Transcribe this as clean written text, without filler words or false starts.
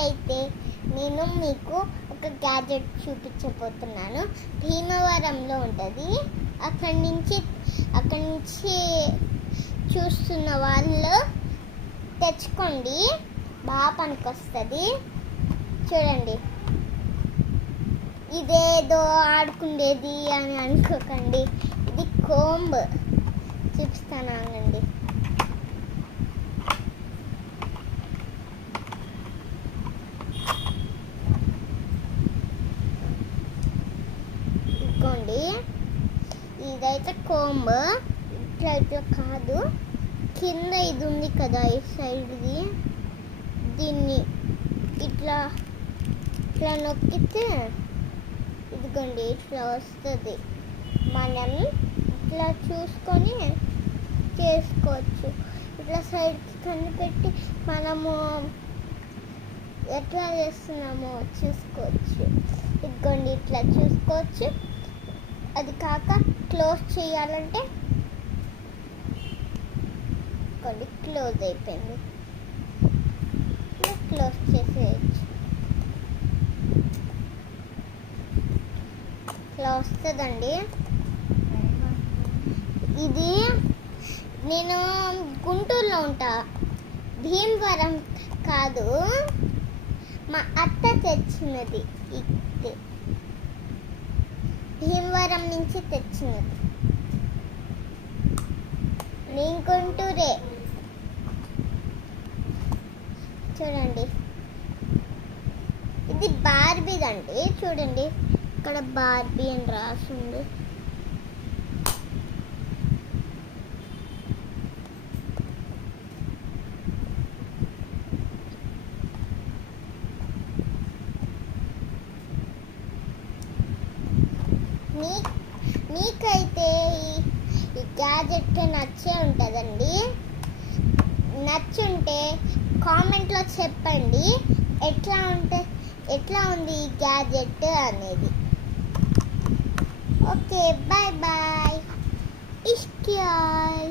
ఈరోజైతే నేను మీకు ఒక గ్యాజెట్ చూపించబోతున్నాను. భీమవరంలో ఉంటుంది. అక్కడి నుంచి చూస్తున్న వాళ్ళు తెచ్చుకోండి, బాగా పనికొస్తుంది. చూడండి, ఇదేదో ఆడుకుండేది అని అనుకోకండి. ఇది కోంబ్ చూపిస్తాను అండి. ఇదిగోండి, ఇదైతే కోంబ్. ఇట్లా కాదు, కింద ఇది ఉంది కదా, ఈ సైడ్ది. దీన్ని ఇట్లా నొక్కితే ఇదిగోండి ఇట్లా వస్తుంది. మనం ఇట్లా చూసుకొని చేసుకోవచ్చు. ఇట్లా సైడ్కి కనిపెట్టి మనము ఎట్లా చేస్తున్నామో చూసుకోవచ్చు. ఇదిగోండి ఇట్లా చూసుకోవచ్చు. అది కాక క్లోజ్ చేయాలంటే ఇదిగోండి క్లోజ్ అయిపోయింది. క్లోజ్ చేసేయచ్చు. ఇట్లా వస్తుందండి. ఇది నేను గుంటూరులో ఉంటా, భీమవరం కాదు, మా అత్త తెచ్చినది. ఇది భీమవరం నుంచి తెచ్చినది. నేను గుంటూరే. చూడండి, ఇది బార్బీదండి. చూడండి, ఇక్కడ బార్బీ అని రాసింది. మీకైతే ఈ గ్యాజెట్ నచ్చే ఉంటుందండి. నచ్చుంటే కామెంట్లో చెప్పండి ఎట్లా ఉంది ఈ గ్యాజెట్ అనేది. Okay, bye bye. ఇష్క్యాల్.